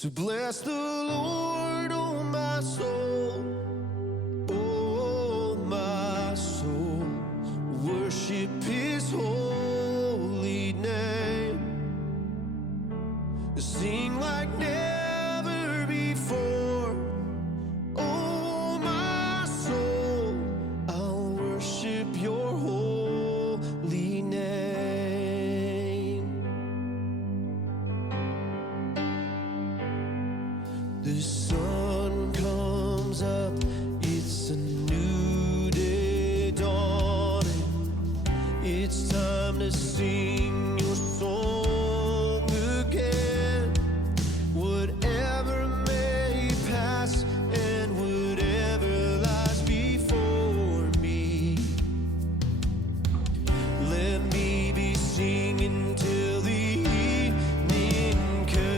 So bless the Lord, oh my soul, oh my soul. Worship His holy name. Sing like never before. Oh my soul, I'll worship your holy name. The sun comes up, it's a new day dawning. It's time to sing your song again. Whatever may pass and whatever lies before me, let me be singing till the evening comes.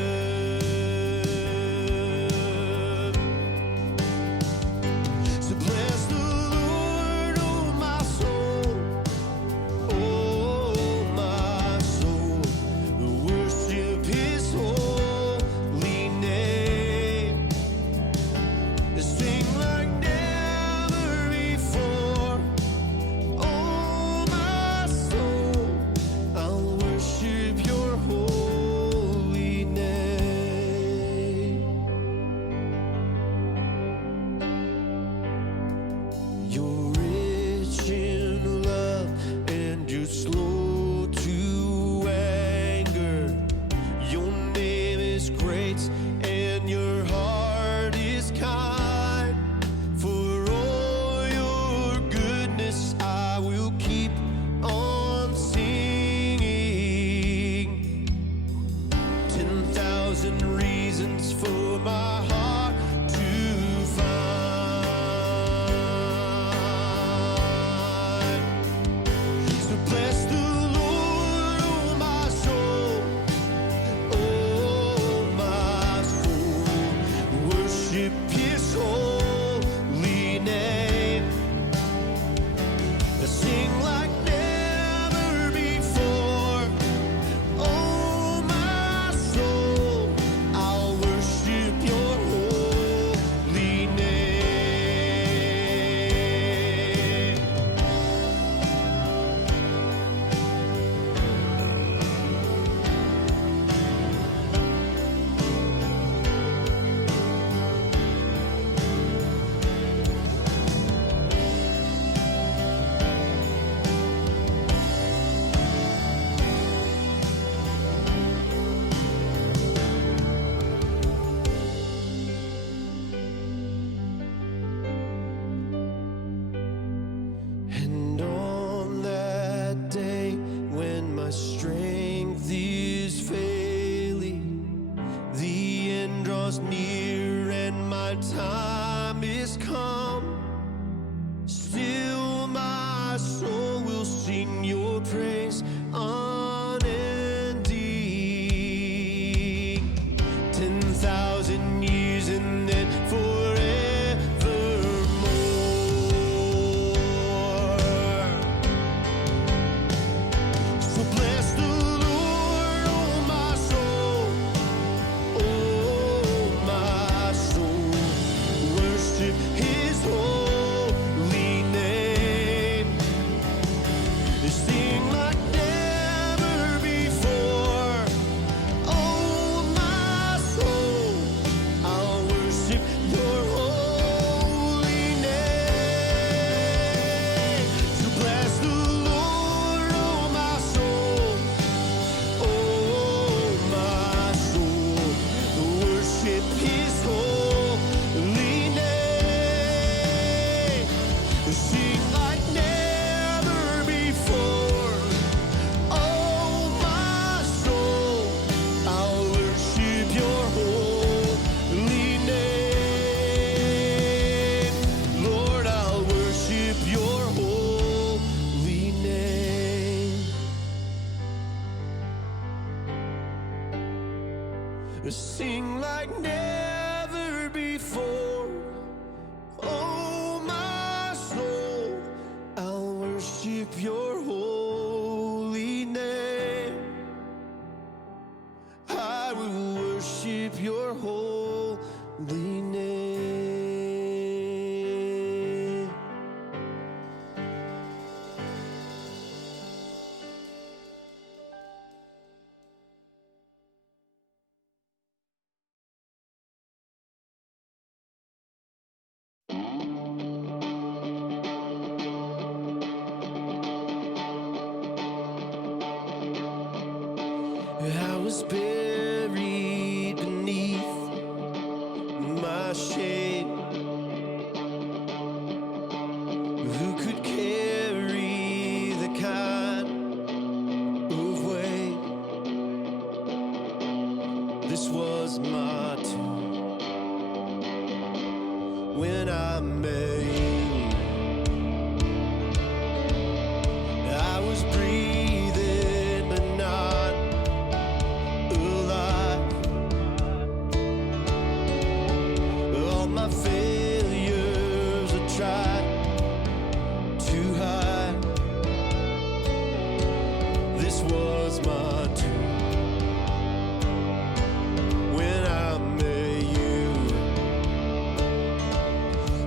So bless the Lord, oh my soul, oh my soul. Worship His holy name. Sing like never before. Oh my soul, I'll worship your holy name. You're rich in love and you're slow to anger. Your name is great and your heart is kind. For all your goodness I will keep on singing. 10,000 reasons for my heart to find. So bless the Lord, oh my soul, oh my soul. Worship His holy name. Sing like never before. Oh my soul, I'll worship your holy name. And on that day when my strength is failing, the end draws near and my time is come, still my soul will sing your praise unending. 10,000 years and then forevermore. So bless the Lord, oh my soul, oh my soul. Worship His my tune when I met you. I was breathing but not alive. All my failures I tried to hide. This was my tune when I met you.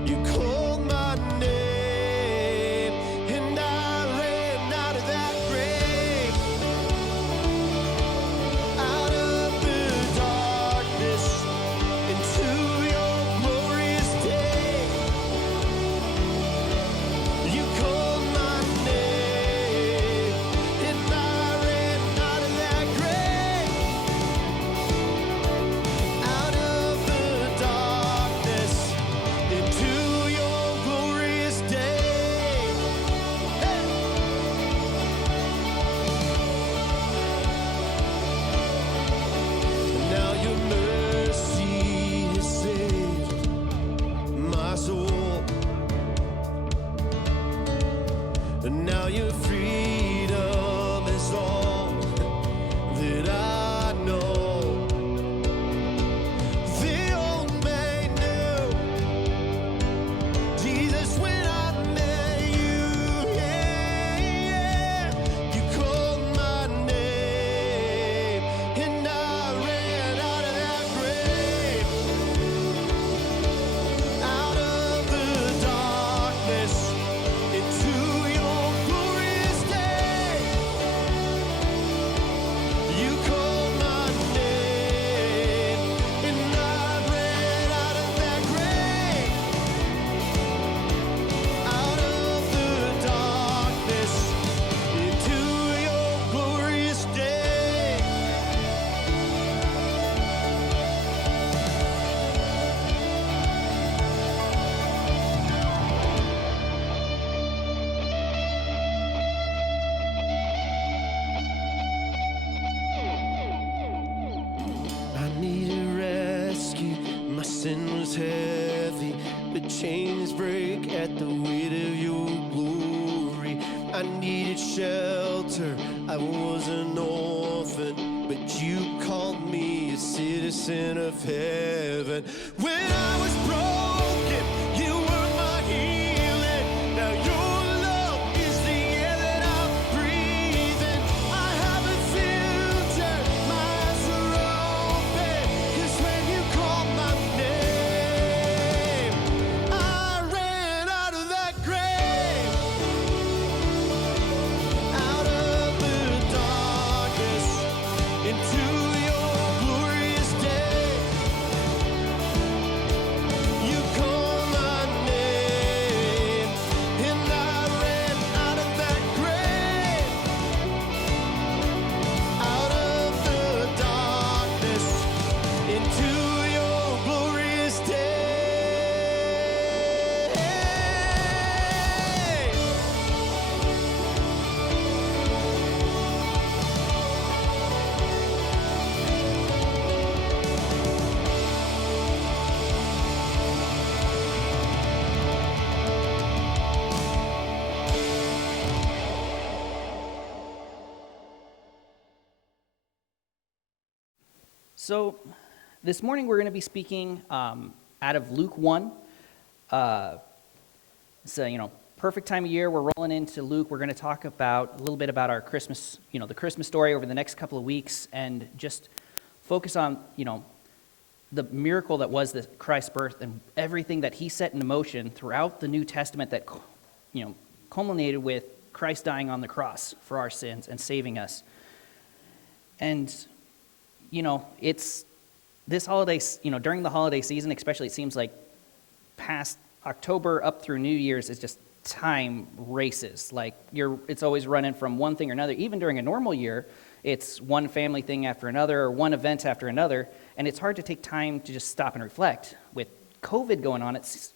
You called my name and I ran out of that grave, out of the darkness into your glorious day. You called my name and I ran out of that grave, out of the darkness into your glorious day. Hey! Now your mercy has saved my soul, and now your freedom is all that I know. The old man knew Jesus when I met you. Yeah, yeah. You called my name and I ran out of that grave, out of the darkness into your glorious day. You called my name and I ran out of that grave, out of the darkness into your glorious day. I needed rescue, my sin was heavy, but chains break at the weight of your glory. I needed shelter, I was an orphan, but you called me a citizen of heaven. When I was broken, you were my healing. Now your love is the air that I'm breathing. I have a future, my eyes are open, 'cause when you called my name, I ran out of that grave, out of the darkness into your glorious day. You called my name and I ran out of that grave, out of the darkness into your glorious day. So this morning we're going to be speaking out of Luke 1. It's a perfect time of year. We're rolling into Luke. We're going to talk about a little bit about our Christmas, the Christmas story over the next couple of weeks, and just focus on the miracle that was Christ's birth and everything that he set into motion throughout the New Testament that culminated with Christ dying on the cross for our sins and saving us. And it's this holiday, during the holiday season, especially, it seems like past October up through New Year's is just time races. Like it's always running from one thing or another. Even during a normal year, it's one family thing after another or one event after another, and it's hard to take time to just stop and reflect. With COVID going on, it's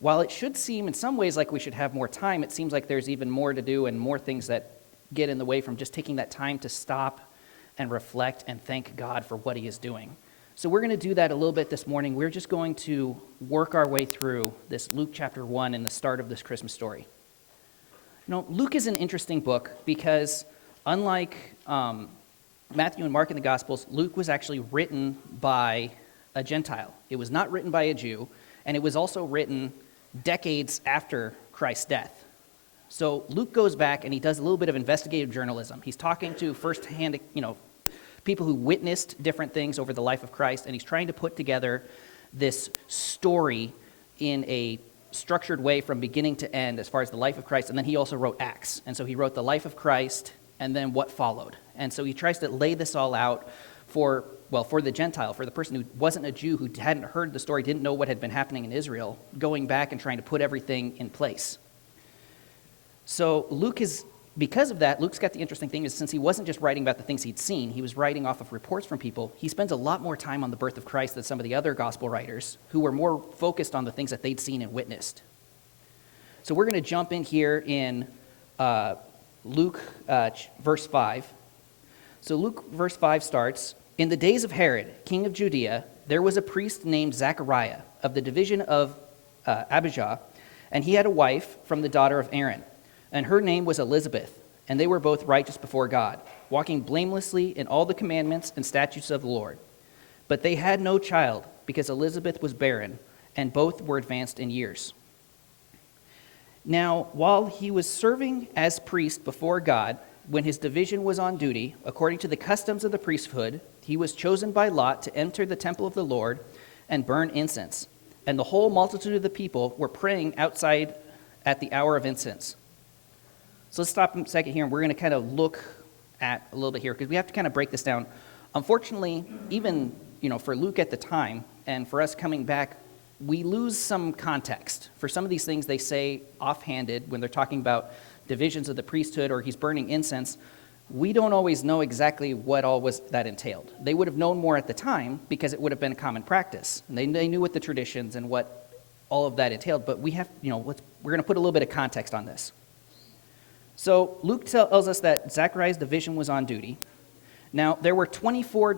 while it should seem in some ways like we should have more time, it seems like there's even more to do and more things that get in the way from just taking that time to stop and reflect and thank God for what he is doing. So we're going to do that a little bit this morning. We're just going to work our way through this Luke chapter 1 and the start of this Christmas story. Luke is an interesting book because unlike Matthew and Mark in the Gospels, Luke was actually written by a Gentile. It was not written by a Jew, and it was also written decades after Christ's death. So Luke goes back and he does a little bit of investigative journalism. He's talking to firsthand, people who witnessed different things over the life of Christ, and he's trying to put together this story in a structured way from beginning to end as far as the life of Christ. And then he also wrote Acts. And so he wrote the life of Christ and then what followed. And so he tries to lay this all out for the Gentile, for the person who wasn't a Jew, who hadn't heard the story, didn't know what had been happening in Israel, going back and trying to put everything in place. So because of that, Luke's got the interesting thing is since he wasn't just writing about the things he'd seen, he was writing off of reports from people. He spends a lot more time on the birth of Christ than some of the other gospel writers who were more focused on the things that they'd seen and witnessed. So we're going to jump in here in Luke verse 5. So Luke verse 5 starts, "In the days of Herod, king of Judea, there was a priest named Zachariah of the division of Abijah, and he had a wife from the daughter of Aaron. And her name was Elizabeth, and they were both righteous before God, walking blamelessly in all the commandments and statutes of the Lord. But they had no child, because Elizabeth was barren, and both were advanced in years. Now, while he was serving as priest before God, when his division was on duty, according to the customs of the priesthood, he was chosen by lot to enter the temple of the Lord and burn incense. And the whole multitude of the people were praying outside at the hour of incense." So let's stop a second here, and we're going to kind of look at a little bit here, because we have to kind of break this down. Unfortunately, even for Luke at the time, and for us coming back, we lose some context. For some of these things they say offhanded when they're talking about divisions of the priesthood or he's burning incense. We don't always know exactly what all was that entailed. They would have known more at the time because it would have been a common practice. And they knew what the traditions and what all of that entailed, but we're going to put a little bit of context on this. So Luke tells us that Zachariah's division was on duty. Now, there were 24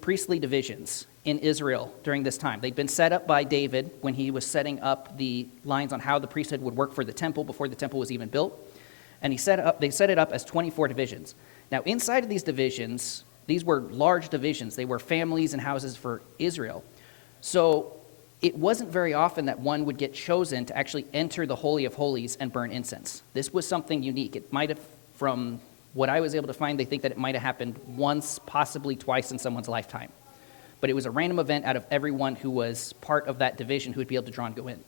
priestly divisions in Israel during this time. They'd been set up by David when he was setting up the lines on how the priesthood would work for the temple before the temple was even built. And they set it up as 24 divisions. Now, inside of these divisions, these were large divisions. They were families and houses for Israel. So it wasn't very often that one would get chosen to actually enter the Holy of Holies and burn incense. This was something unique. It might have, from what I was able to find, they think that it might have happened once, possibly twice in someone's lifetime. But it was a random event out of everyone who was part of that division who would be able to draw and go in.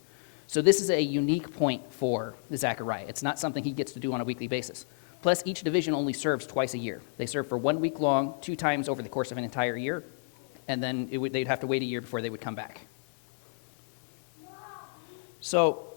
So this is a unique point for Zachariah. It's not something he gets to do on a weekly basis. Plus, each division only serves twice a year. They serve for 1 week long, 2 times over the course of an entire year, and then they'd have to wait a year before they would come back. So,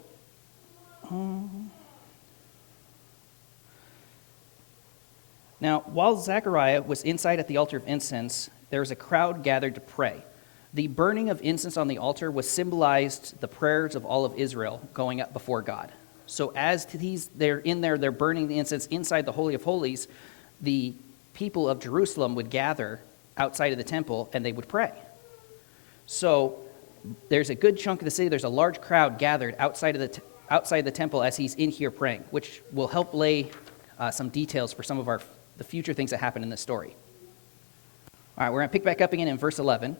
now, while Zechariah was inside at the altar of incense, there was a crowd gathered to pray. The burning of incense on the altar was symbolized the prayers of all of Israel going up before God. So as they're in there, they're burning the incense inside the Holy of Holies, the people of Jerusalem would gather outside of the temple and they would pray. So there's a good chunk of the city, there's a large crowd gathered outside the temple as he's in here praying, which will help lay some details for some of the future things that happen in this story. All right, we're going to pick back up again in verse 11.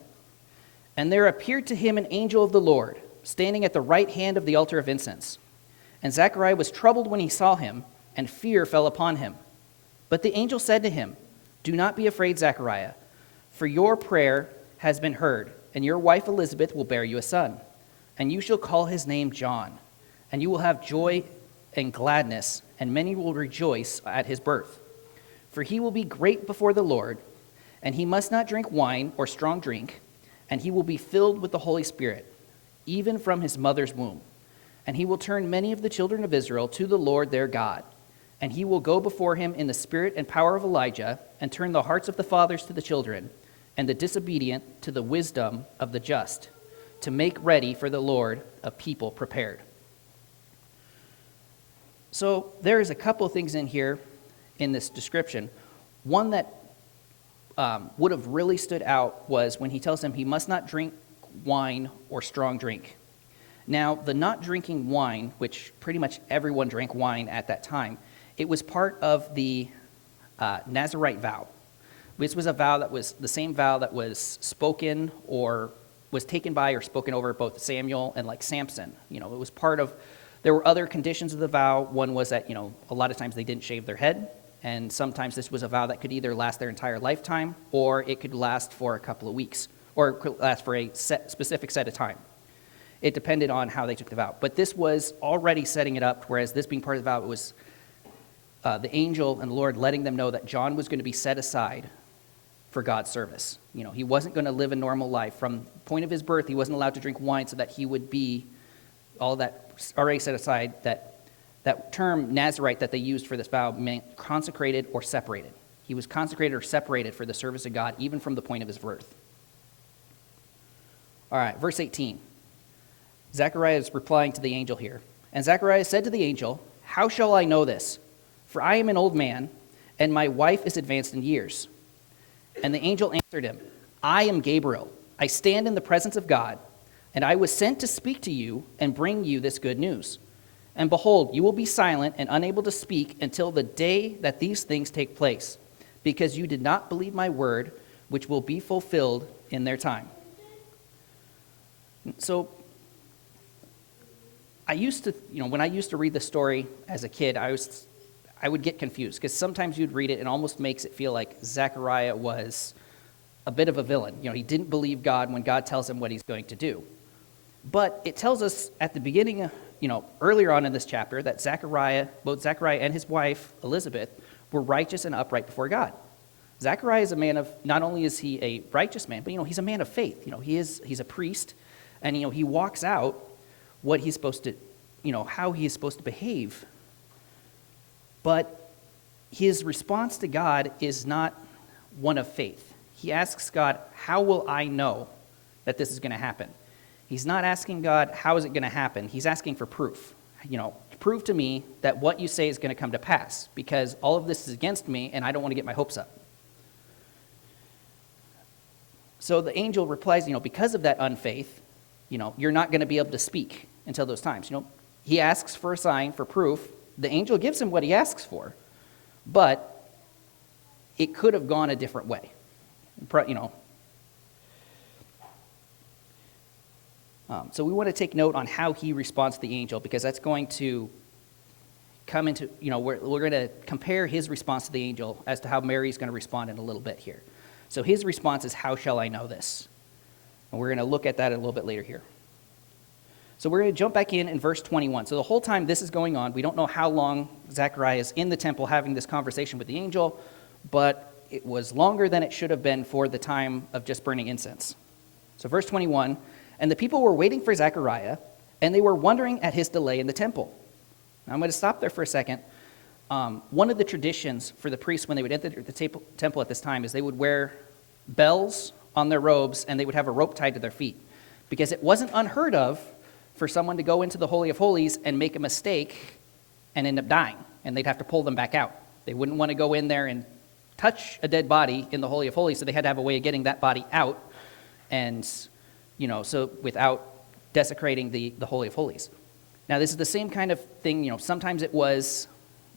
"And there appeared to him an angel of the Lord, standing at the right hand of the altar of incense. And Zechariah was troubled when he saw him, and fear fell upon him. But the angel said to him, 'Do not be afraid, Zechariah, for your prayer has been heard, and your wife Elizabeth will bear you a son, and you shall call his name John. And you will have joy and gladness, and many will rejoice at his birth. For he will be great before the Lord, and he must not drink wine or strong drink, and he will be filled with the Holy Spirit, even from his mother's womb. And he will turn many of the children of Israel to the Lord their God. And he will go before him in the spirit and power of Elijah, and turn the hearts of the fathers to the children, and the disobedient to the wisdom of the just, to make ready for the Lord a people prepared.'" So there is a couple of things in here in this description. One that would have really stood out was when he tells him he must not drink wine or strong drink. Now, the not drinking wine, which pretty much everyone drank wine at that time, it was part of the Nazirite vow. This was a vow that was the same vow that was spoken or was taken by or spoken over both Samuel and like Samson. It was part of, there were other conditions of the vow. One was that, a lot of times they didn't shave their head, and sometimes this was a vow that could either last their entire lifetime or it could last for a couple of weeks or it could last for a specific set of time. It depended on how they took the vow. But this was already setting it up, whereas this being part of the vow, it was the angel and the Lord letting them know that John was going to be set aside for God's service. He wasn't going to live a normal life. From the point of his birth, he wasn't allowed to drink wine so that he would be all that already set aside. That term Nazirite that they used for this vow meant consecrated or separated. He was consecrated or separated for the service of God, even from the point of his birth. All right, verse 18. Zachariah is replying to the angel here. And Zachariah said to the angel, "How shall I know this? For I am an old man, and my wife is advanced in years." And the angel answered him, "I am Gabriel. I stand in the presence of God, and I was sent to speak to you and bring you this good news. And behold, you will be silent and unable to speak until the day that these things take place, because you did not believe my word, which will be fulfilled in their time." So, when I used to read the story as a kid, I would get confused, because sometimes you'd read it and it almost makes it feel like Zechariah was a bit of a villain. He didn't believe God when God tells him what he's going to do. But it tells us at the beginning, earlier on in this chapter, that both Zechariah and his wife, Elizabeth, were righteous and upright before God. Zechariah is a man of, not only is he a righteous man, but he's a man of faith. He's a priest, and he walks out what he's supposed to, how he is supposed to behave. But his response to God is not one of faith. He asks God, "How will I know that this is going to happen?" He's not asking God, "How is it going to happen?" He's asking for proof. Prove to me that what you say is going to come to pass, because all of this is against me and I don't want to get my hopes up. So the angel replies, because of that unfaith, you're not going to be able to speak until those times. He asks for a sign, for proof. The angel gives him what he asks for, but it could have gone a different way. So we want to take note on how he responds to the angel, because that's going to come into, we're going to compare his response to the angel as to how Mary's going to respond in a little bit here. So his response is, "How shall I know this?" And we're going to look at that a little bit later here. So we're going to jump back in verse 21. So the whole time this is going on, we don't know how long Zechariah is in the temple having this conversation with the angel, but it was longer than it should have been for the time of just burning incense. So verse 21, "And the people were waiting for Zechariah, and they were wondering at his delay in the temple." Now I'm going to stop there for a second. One of the traditions for the priests when they would enter the temple at this time is they would wear bells on their robes, and they would have a rope tied to their feet, because it wasn't unheard of for someone to go into the Holy of Holies and make a mistake and end up dying, and they'd have to pull them back out. They wouldn't want to go in there and touch a dead body in the Holy of Holies, so they had to have a way of getting that body out, and, so without desecrating the Holy of Holies. Now, this is the same kind of thing, sometimes it was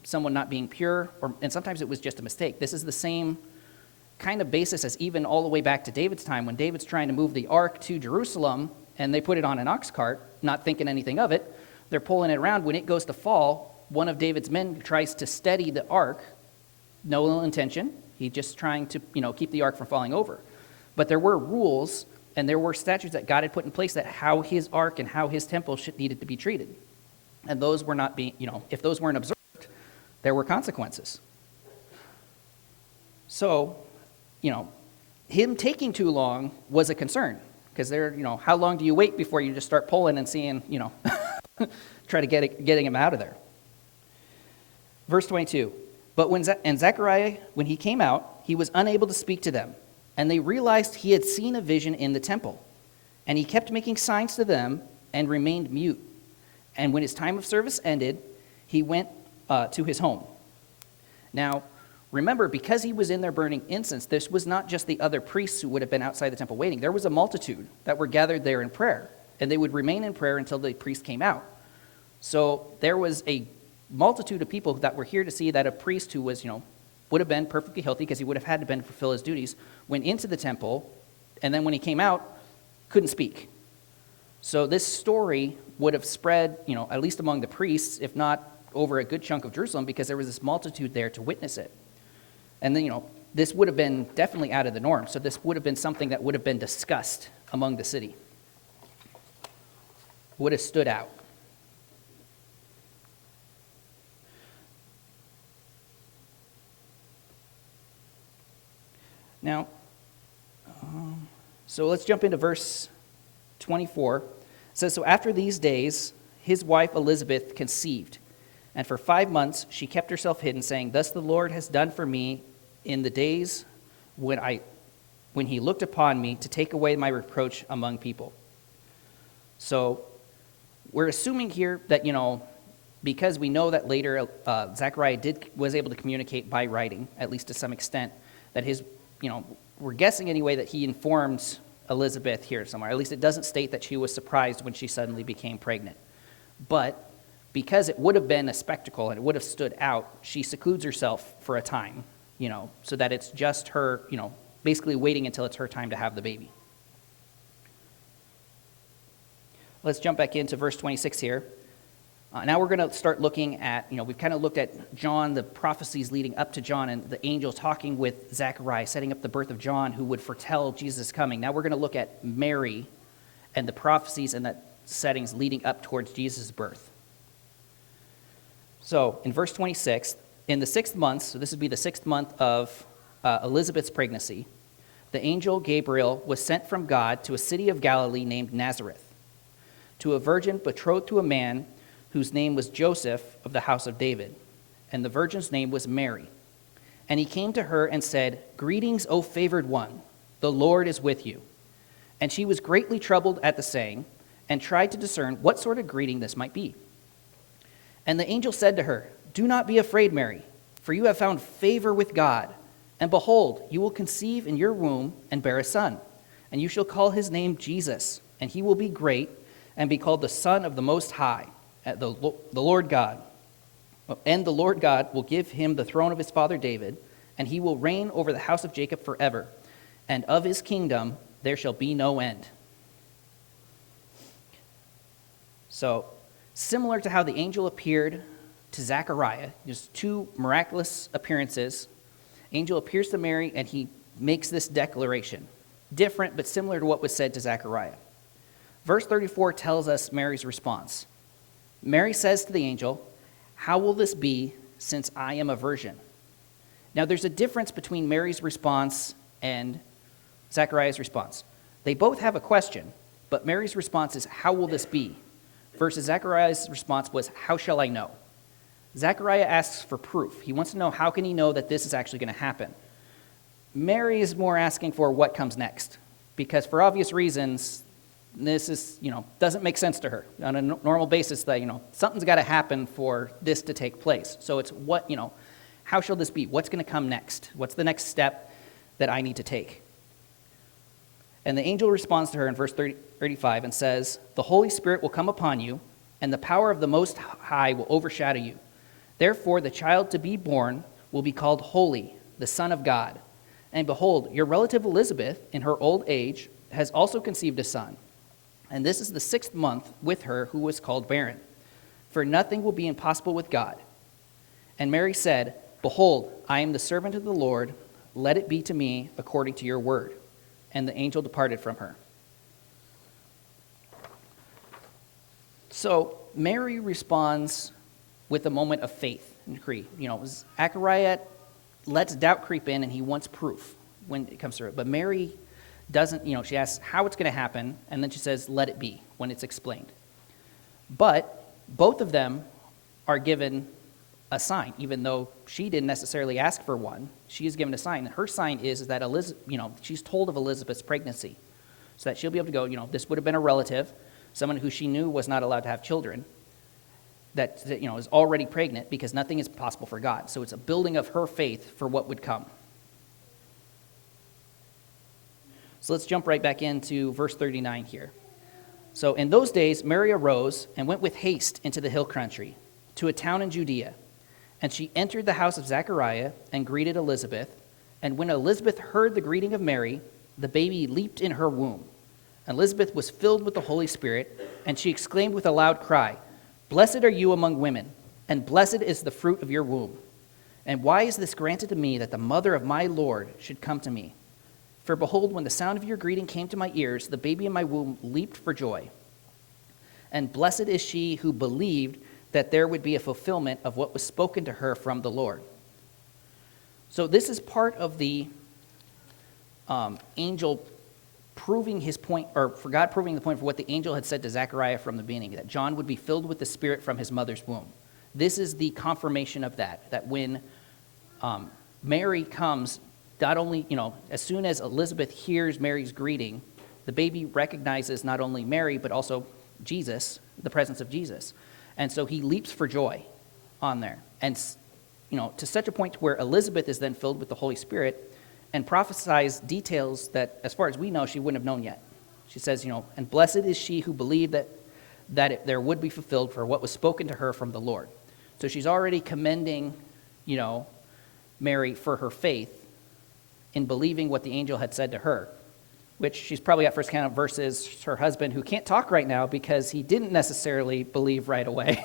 someone not being pure, and sometimes it was just a mistake. This is the same kind of basis as even all the way back to David's time, when David's trying to move the ark to Jerusalem, and they put it on an ox cart, not thinking anything of it. They're pulling it around. When it goes to fall, one of David's men tries to steady the ark. No ill intention. He's just trying to, keep the ark from falling over. But there were rules, and there were statutes that God had put in place that how his ark and how his temple needed to be treated. And those were not being, if those weren't observed, there were consequences. So, him taking too long was a concern. Because how long do you wait before you just start pulling and seeing, try to getting him out of there? Verse 22, "And Zechariah, when he came out, he was unable to speak to them, and they realized he had seen a vision in the temple. And he kept making signs to them and remained mute. And when his time of service ended, he went to his home." Now, Remember, because he was in there burning incense, this was not just the other priests who would have been outside the temple waiting. There was a multitude that were gathered there in prayer, and they would remain in prayer until the priest came out. So there was a multitude of people that were here to see that a priest who was, would have been perfectly healthy because he would have had to been to fulfill his duties, went into the temple, and then when he came out, couldn't speak. So this story would have spread, at least among the priests, if not over a good chunk of Jerusalem, because there was this multitude there to witness it. And then, this would have been definitely out of the norm. So this would have been something that would have been discussed among the city. Would have stood out. Now, so let's jump into verse 24. It says, "So after these days, his wife Elizabeth conceived, and for 5 months she kept herself hidden, saying, 'Thus the Lord has done for me in the days when he looked upon me to take away my reproach among people.'" So we're assuming here that, because we know that later Zachariah was able to communicate by writing, at least to some extent, that we're guessing anyway that he informed Elizabeth here somewhere. At least it doesn't state that she was surprised when she suddenly became pregnant. But because it would have been a spectacle and it would have stood out, she secludes herself for a time, so that it's just her, basically waiting until it's her time to have the baby. Let's jump back into verse 26 here. Now we're going to start looking at, we've kind of looked at John, the prophecies leading up to John, and the angel talking with Zachariah, setting up the birth of John, who would foretell Jesus' coming. Now we're going to look at Mary and the prophecies and the settings leading up towards Jesus' birth. So in verse 26, in the 6th month, so this would be the 6th month of Elizabeth's pregnancy, the angel Gabriel was sent from God to a city of Galilee named Nazareth, to a virgin betrothed to a man whose name was Joseph of the house of David, and the virgin's name was Mary. And he came to her and said, "Greetings, O favored one, the Lord is with you." And she was greatly troubled at the saying, and tried to discern what sort of greeting this might be. And the angel said to her, "Do not be afraid, Mary, for you have found favor with God. And behold, you will conceive in your womb and bear a son, and you shall call his name Jesus, and he will be great and be called the Son of the Most High, the Lord God. And the Lord God will give him the throne of his father David, and he will reign over the house of Jacob forever, and of his kingdom there shall be no end." So, similar to how the angel appeared to Zachariah, just 2 miraculous appearances, angel appears to Mary and he makes this declaration. Different, but similar to what was said to Zachariah. Verse 34 tells us Mary's response. Mary says to the angel, "How will this be, since I am a virgin?" Now, there's a difference between Mary's response and Zachariah's response. They both have a question, but Mary's response is, "How will this be?" versus Zachariah's response was, "How shall I know?" Zachariah asks for proof. He wants to know, how can he know that this is actually going to happen? Mary is more asking for what comes next, because for obvious reasons, this is, doesn't make sense to her. On a normal basis, that, something's got to happen for this to take place. So it's what, how shall this be? What's going to come next? What's the next step that I need to take? And the angel responds to her in verse 35 and says, "The Holy Spirit will come upon you, and the power of the Most High will overshadow you. Therefore, the child to be born will be called Holy, the Son of God. And behold, your relative Elizabeth, in her old age, has also conceived a son. And this is the 6th month with her who was called barren. For nothing will be impossible with God." And Mary said, "Behold, I am the servant of the Lord. Let it be to me according to your word." And the angel departed from her. So Mary responds with a moment of faith and decree. Zachariah lets doubt creep in, and he wants proof when it comes to it. But Mary doesn't, she asks how it's going to happen, and then she says, "Let it be," when it's explained. But both of them are given a sign, even though she didn't necessarily ask for one. She is given a sign. Her sign is that she's told of Elizabeth's pregnancy, so that she'll be able to go, this would have been a relative, someone who she knew was not allowed to have children. that is already pregnant, because nothing is possible for God. So it's a building of her faith for what would come. So let's jump right back into verse 39 here. So in those days, Mary arose and went with haste into the hill country, to a town in Judea. And she entered the house of Zachariah and greeted Elizabeth. And when Elizabeth heard the greeting of Mary, the baby leaped in her womb. Elizabeth was filled with the Holy Spirit, and she exclaimed with a loud cry, "Blessed are you among women, and blessed is the fruit of your womb. And why is this granted to me, that the mother of my Lord should come to me? For behold, when the sound of your greeting came to my ears, the baby in my womb leaped for joy. And blessed is she who believed that there would be a fulfillment of what was spoken to her from the Lord." So this is part of the angel proving his point, or for God proving the point for what the angel had said to Zachariah from the beginning, that John would be filled with the Spirit from his mother's womb. This is the confirmation of that when Mary comes, not only, as soon as Elizabeth hears Mary's greeting, the baby recognizes not only Mary, but also Jesus, the presence of Jesus. And so he leaps for joy on there. And, to such a point where Elizabeth is then filled with the Holy Spirit and prophesies details that, as far as we know, she wouldn't have known yet. She says, "And blessed is she who believed that there would be fulfilled for what was spoken to her from the Lord." So she's already commending, Mary for her faith in believing what the angel had said to her, which she's probably at first count versus her husband, who can't talk right now because he didn't necessarily believe right away.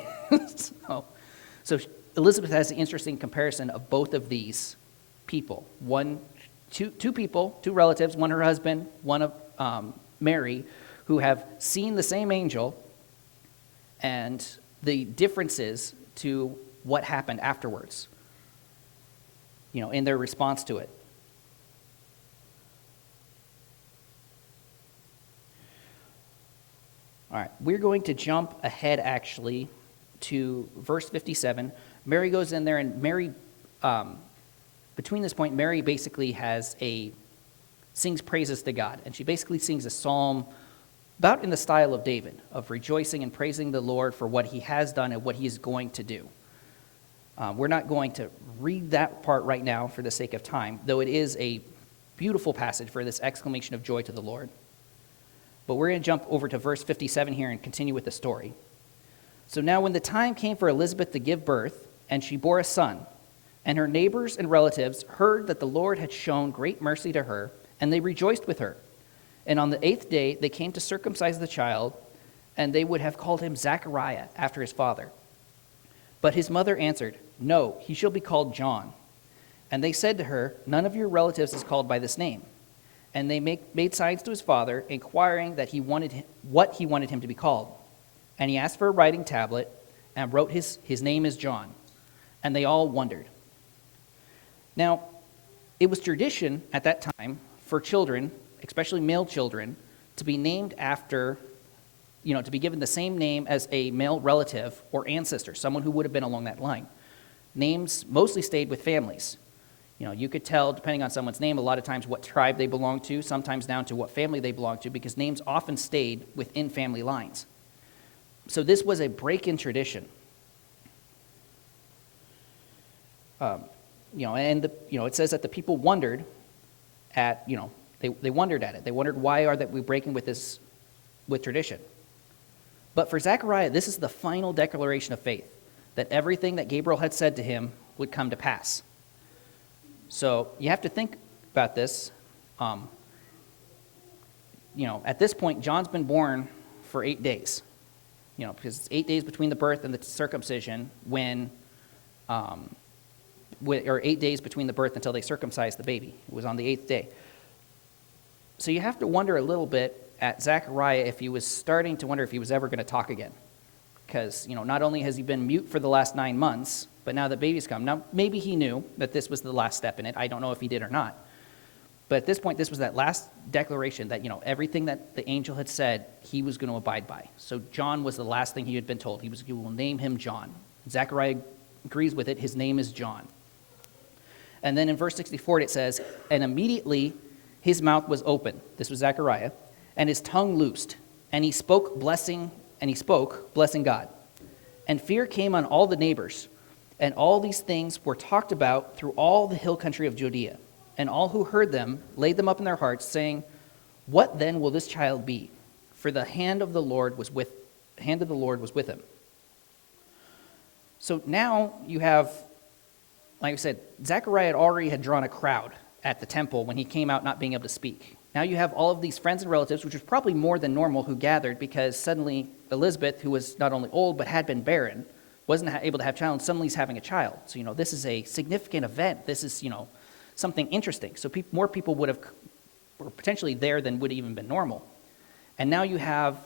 So Elizabeth has the interesting comparison of both of these people. Two people, two relatives, one her husband, one of Mary, who have seen the same angel, and the differences to what happened afterwards, in their response to it. All right, we're going to jump ahead actually to verse 57. Mary goes in there, and Mary, between this point, Mary basically sings praises to God, and she basically sings a psalm about in the style of David, of rejoicing and praising the Lord for what he has done and what he is going to do. We're not going to read that part right now for the sake of time, though it is a beautiful passage for this exclamation of joy to the Lord. But we're going to jump over to verse 57 here and continue with the story. So now when the time came for Elizabeth to give birth, and she bore a son, and her neighbors and relatives heard that the Lord had shown great mercy to her, and they rejoiced with her. And on the 8th day they came to circumcise the child, and they would have called him Zachariah after his father. But his mother answered, "No, he shall be called John." And they said to her, "None of your relatives is called by this name." And they made signs to his father, inquiring what he wanted him to be called. And he asked for a writing tablet and wrote, his name is John. And they all wondered. Now, it was tradition at that time for children, especially male children, to be named after, to be given the same name as a male relative or ancestor, someone who would have been along that line. Names mostly stayed with families. You could tell, depending on someone's name, a lot of times what tribe they belonged to, sometimes down to what family they belonged to, because names often stayed within family lines. So this was a break in tradition. It says that the people wondered at, they wondered at it. They wondered, why are that we breaking with tradition? But for Zechariah, this is the final declaration of faith, that everything that Gabriel had said to him would come to pass. So you have to think about this. At this point, John's been born for 8 days. Because it's 8 days between the birth and the circumcision or 8 days between the birth until they circumcised the baby. It was on the 8th day. So you have to wonder a little bit at Zachariah if he was starting to wonder if he was ever going to talk again. Because, not only has he been mute for the last 9 months, but now the baby's come. Now, maybe he knew that this was the last step in it. I don't know if he did or not. But at this point, this was that last declaration that, everything that the angel had said, he was going to abide by. So John was the last thing he had been told. He will name him John. Zechariah agrees with it. His name is John. And then in verse 64, it says, "And immediately his mouth was open," this was Zechariah, "and his tongue loosed, and he spoke, blessing God. And fear came on all the neighbors, and all these things were talked about through all the hill country of Judea. And all who heard them laid them up in their hearts, saying, "What then will this child be? For the hand of the Lord was with him." So now you have, like I said, Zachariah already had drawn a crowd at the temple when he came out not being able to speak. Now you have all of these friends and relatives, which was probably more than normal, who gathered because suddenly Elizabeth, who was not only old but had been barren, wasn't able to have a child, and suddenly is having a child. So, this is a significant event. This is, something interesting. So more people were potentially there than would have even been normal. And now you have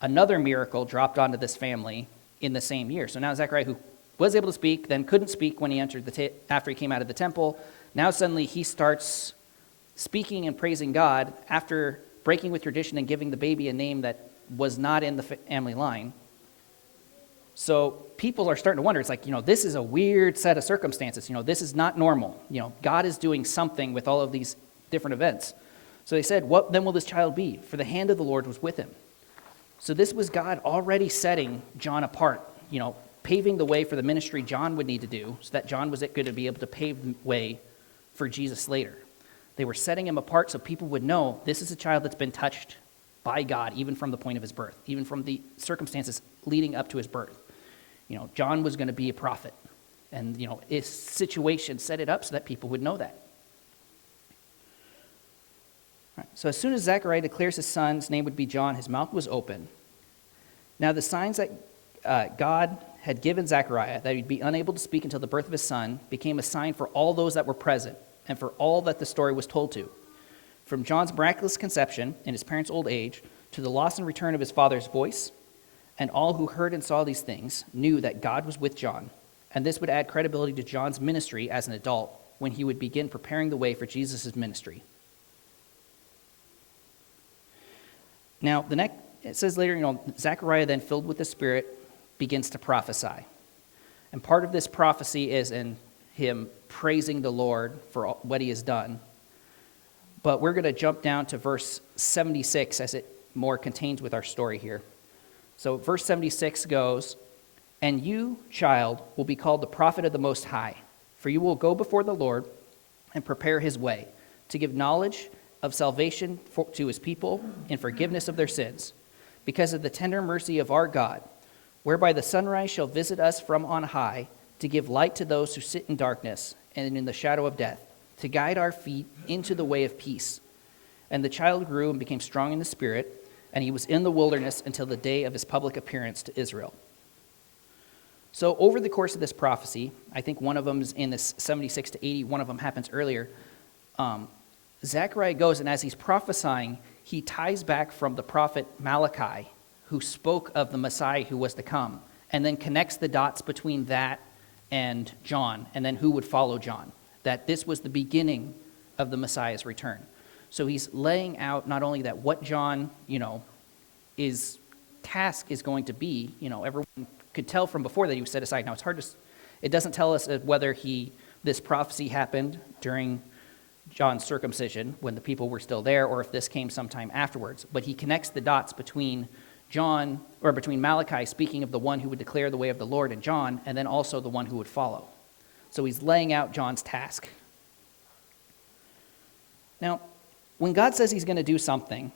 another miracle dropped onto this family in the same year. So now Zechariah, who was able to speak, then couldn't speak when he entered after he came out of the temple, now suddenly he starts speaking and praising God after breaking with tradition and giving the baby a name that was not in the family line. So people are starting to wonder, it's like, this is a weird set of circumstances. This is not normal. God is doing something with all of these different events. So they said, "What then will this child be? For the hand of the Lord was with him." So this was God already setting John apart, paving the way for the ministry John would need to do so that John was going to be able to pave the way for Jesus later. They were setting him apart so people would know this is a child that's been touched by God, even from the point of his birth, even from the circumstances leading up to his birth. John was going to be a prophet. And, his situation set it up so that people would know that. All right, so as soon as Zechariah declares his son's name would be John, his mouth was open. Now the signs that God had given Zechariah, that he'd be unable to speak until the birth of his son, became a sign for all those that were present, and for all that the story was told to. From John's miraculous conception in his parents' old age to the loss and return of his father's voice, and all who heard and saw these things knew that God was with John, and this would add credibility to John's ministry as an adult when he would begin preparing the way for Jesus' ministry. Now, it says later, Zechariah then, filled with the Spirit, begins to prophesy. And part of this prophecy is in him praising the Lord for what he has done. But we're going to jump down to verse 76 as it more contains with our story here. So verse 76 goes, "And you, child, will be called the prophet of the Most High, for you will go before the Lord and prepare his way, to give knowledge of salvation to his people and forgiveness of their sins, because of the tender mercy of our God, whereby the sunrise shall visit us from on high, to give light to those who sit in darkness and in the shadow of death, to guide our feet into the way of peace. And the child grew and became strong in the spirit, and he was in the wilderness until the day of his public appearance to Israel." So over the course of this prophecy, I think one of them is in this 76 to 80, one of them happens earlier, Zechariah goes, and as he's prophesying, he ties back from the prophet Malachi, who spoke of the Messiah who was to come, and then connects the dots between that and John, and then who would follow John, that this was the beginning of the Messiah's return. So he's laying out not only that what John, his task is going to be, everyone could tell from before that he was set aside. Now it doesn't tell us whether this prophecy happened during John's circumcision when the people were still there, or if this came sometime afterwards. But he connects the dots between between Malachi speaking of the one who would declare the way of the Lord and John, and then also the one who would follow. So he's laying out John's task. Now, when God says he's going to do something,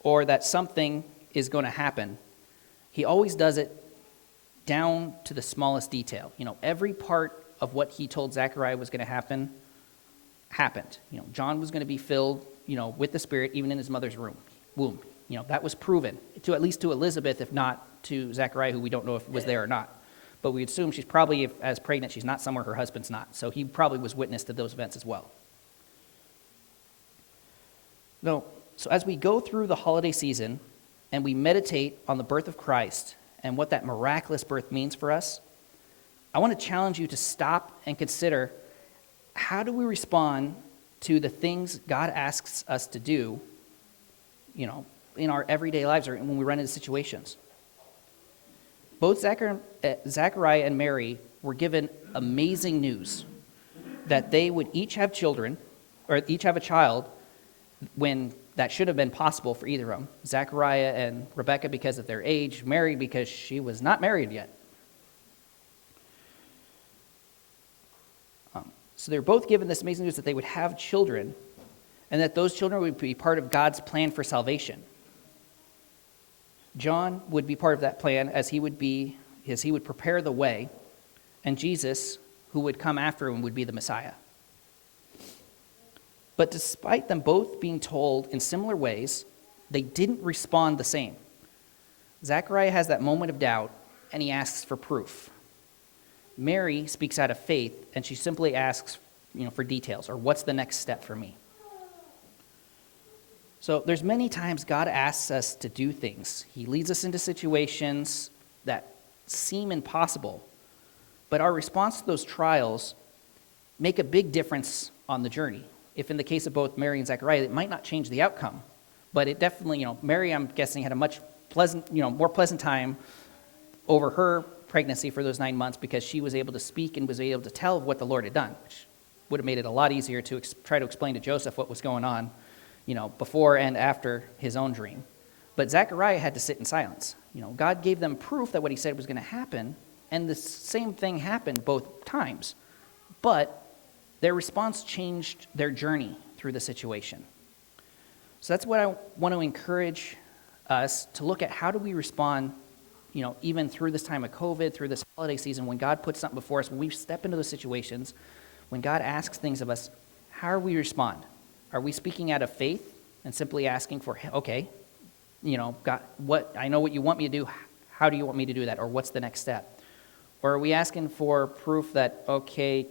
or that something is going to happen, he always does it down to the smallest detail. Every part of what he told Zechariah was going to happen, happened. John was going to be filled, with the Spirit, even in his mother's womb. That was proven, at least to Elizabeth, if not to Zechariah, who we don't know if was there or not. But we assume she's probably, as pregnant, she's not somewhere her husband's not. So he probably was witness to those events as well. So as we go through the holiday season and we meditate on the birth of Christ and what that miraculous birth means for us, I want to challenge you to stop and consider, how do we respond to the things God asks us to do, in our everyday lives or when we run into situations? Both Zachariah and Mary were given amazing news that they would each have children, or each have a child, when that should have been possible for either of them. Zachariah and Rebekah because of their age, Mary because she was not married yet. So they're both given this amazing news that they would have children and that those children would be part of God's plan for salvation. John would be part of that plan as he would prepare the way, and Jesus, who would come after him, would be the Messiah. But despite them both being told in similar ways, they didn't respond the same. Zachariah has that moment of doubt, and he asks for proof. Mary speaks out of faith, and she simply asks, for details, or what's the next step for me? So there's many times God asks us to do things. He leads us into situations that seem impossible, but our response to those trials make a big difference on the journey. If in the case of both Mary and Zachariah, it might not change the outcome, but it definitely, Mary, I'm guessing, had a much more pleasant time over her pregnancy for those 9 months because she was able to speak and was able to tell what the Lord had done, which would have made it a lot easier to try to explain to Joseph what was going on, before and after his own dream. But Zachariah had to sit in silence. God gave them proof that what he said was going to happen, and the same thing happened both times. But their response changed their journey through the situation. So that's what I want to encourage us to look at. How do we respond, even through this time of COVID, through this holiday season, when God puts something before us, when we step into those situations, when God asks things of us, how do we respond? Are we speaking out of faith and simply asking for, okay, God, I know what you want me to do. How do you want me to do that? Or what's the next step? Or are we asking for proof that, okay,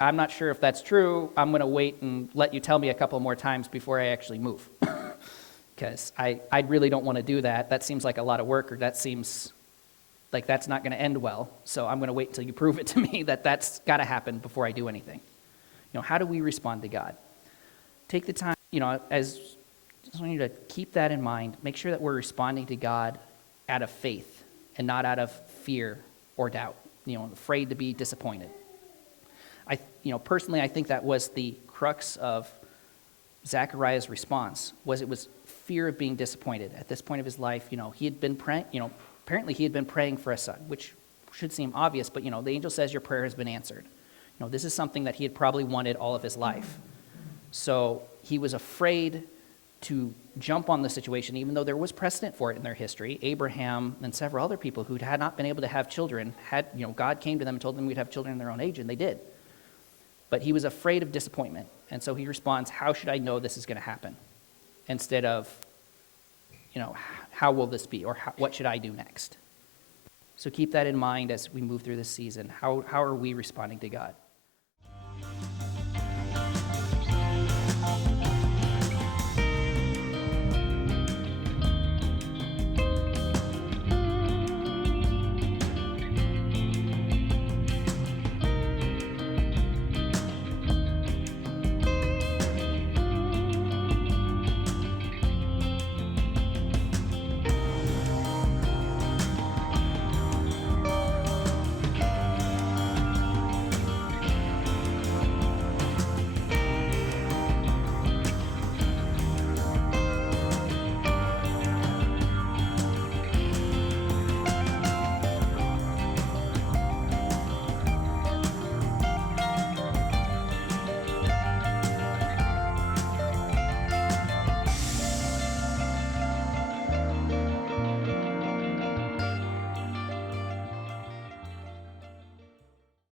I'm not sure if that's true. I'm going to wait and let you tell me a couple more times before I actually move. Because I really don't want to do that. That seems like a lot of work, or that seems like that's not going to end well. So I'm going to wait until you prove it to me that that's got to happen before I do anything. How do we respond to God? Take the time, just want you to keep that in mind. Make sure that we're responding to God out of faith and not out of fear or doubt, afraid to be disappointed. Personally, I think that was the crux of Zachariah's response. It was fear of being disappointed. At this point of his life, he had been praying, apparently he had been praying for a son, which should seem obvious, but, the angel says your prayer has been answered. This is something that he had probably wanted all of his life. So he was afraid to jump on the situation, even though there was precedent for it in their history. Abraham and several other people who had not been able to have children God came to them and told them we'd have children in their own age, and they did. But he was afraid of disappointment, and so he responds, how should I know this is going to happen? Instead of, how will this be, or what should I do next? So keep that in mind as we move through this season. How are we responding to God?